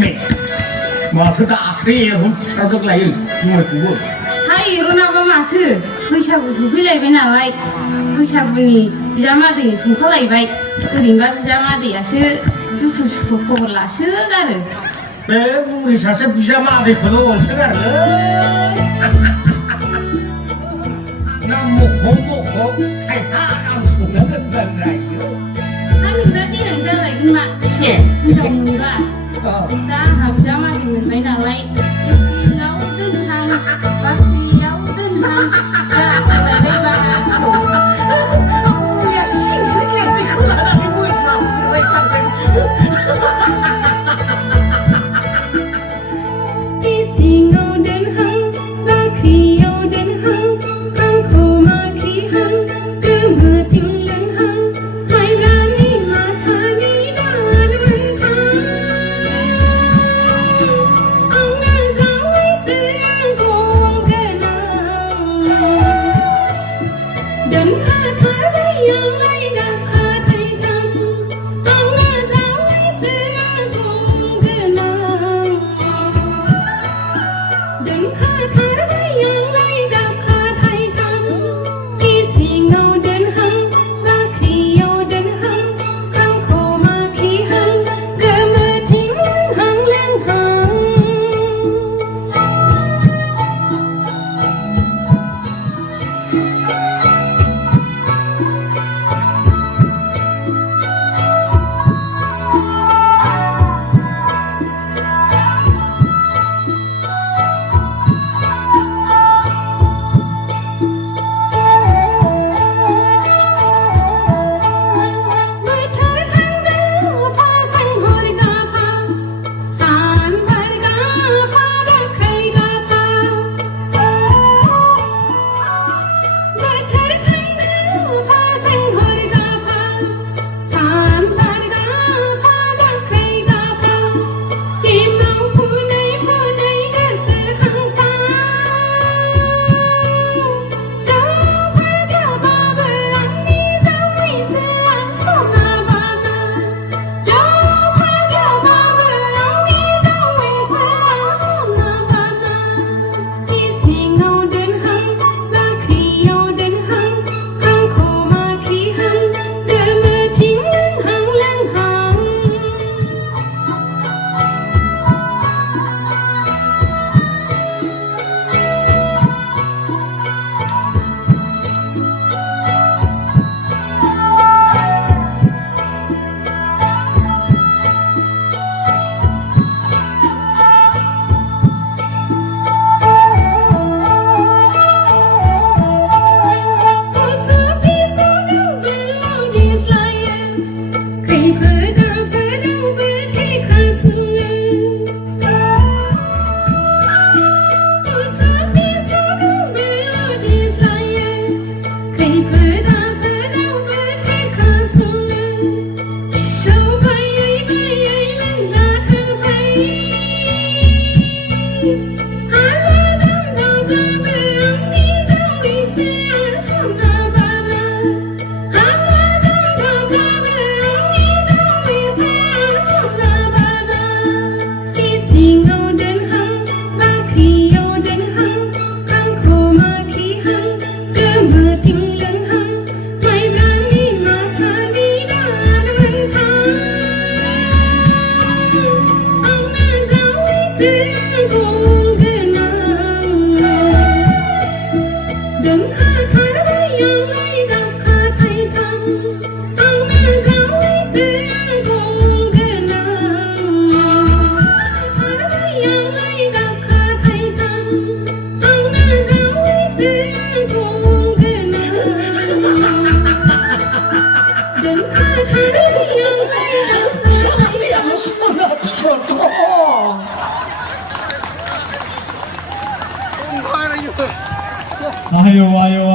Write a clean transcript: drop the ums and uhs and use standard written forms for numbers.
네. 마트다 아스리 홈 사적 라인 뭐 हाय रनाबा माथो बैसागु सफैलायबाय नालाय बैसागुनि बिजामादै संखालायबाय ओरैनोबा बिजामादैयासो दुखु सुखु खबर लासोगारो बे बुरि सासे बिजामादैखौल' अनसोगारो ना मख' थाइफा गाहाम संनो दोनबानो जायो हा नोंना देनां जालायगोन मा हिनजाव मोनबा दा आंहा बिजामादै मोनबाय नालाय एसेयाव दोनहां बाख्रियाव दोनहां जालायबायबा बुरिया सिंसो गेर्दिखौ लानानै मोसाफुबाय थागोन इसिङाव दोनहां बाख्रियाव दोनहां आंखौ माखिहां गोमोथिं लोंहां माइब्रानि माथानि दान मोनहां आंना जावैसो गंगोनां दोनखाथारबाय आंलाय दाखा थाइथां आंना जावैसो गंगोनां दोनखाथारबाय आंलाय दाखा थाइथां इसिङाव दोनहां बाख्रियाव दोनहां आंखौ माखिहां गोमोथिं लोंहां लोंहां बोथोर थांगौ फासं हर गाफा सान बार गाफा दाखै गाफा बोथोर थांगौ फासं हर गाफा सान बार गाफा दाखै गाफा एमाव फुनै फुनै गोसोखांसां जौ फाग्लाबाबो आंनि जावैसोआ सना बागान जौ फाग्लाबाबो आंनि जावैसोआ सना बागान इसिङाव दोनहां बाख्रियाव दोनहां आंखौ माखिहां गोमोथिं लोंहां लोंहां Usah pisau belau diselaya खैफोदाव बेखेखासुङो Usah pisau belau diselaya खैफोदाव बेखेखासुङो फिसौ बायै बायै मोनजाथोंसै हाला जामदावब्लाबो आंनि जावैसोआ सना बागान हाला जामदावब्लाबो आंनि जावैसोआ सना बागान इसिङाव दोनहां बाख्रियाव दोनहां आंखौ माखिहां गोमोथिं लोंहां माइब्रानि माथानि दान मोनहां आंना जावैसोआ गंगोनां दोनखाथारबाय आंलाय दाखा थाइथां आंना जावैसोआ गंगोनां दोनखाथारबाय आंलाय दाखा थाइथां आंना जावैसोआ गंगोनां दोनखाथारबाय आंलाय दाखा जावैया सना फिथर दं आयौ आयौ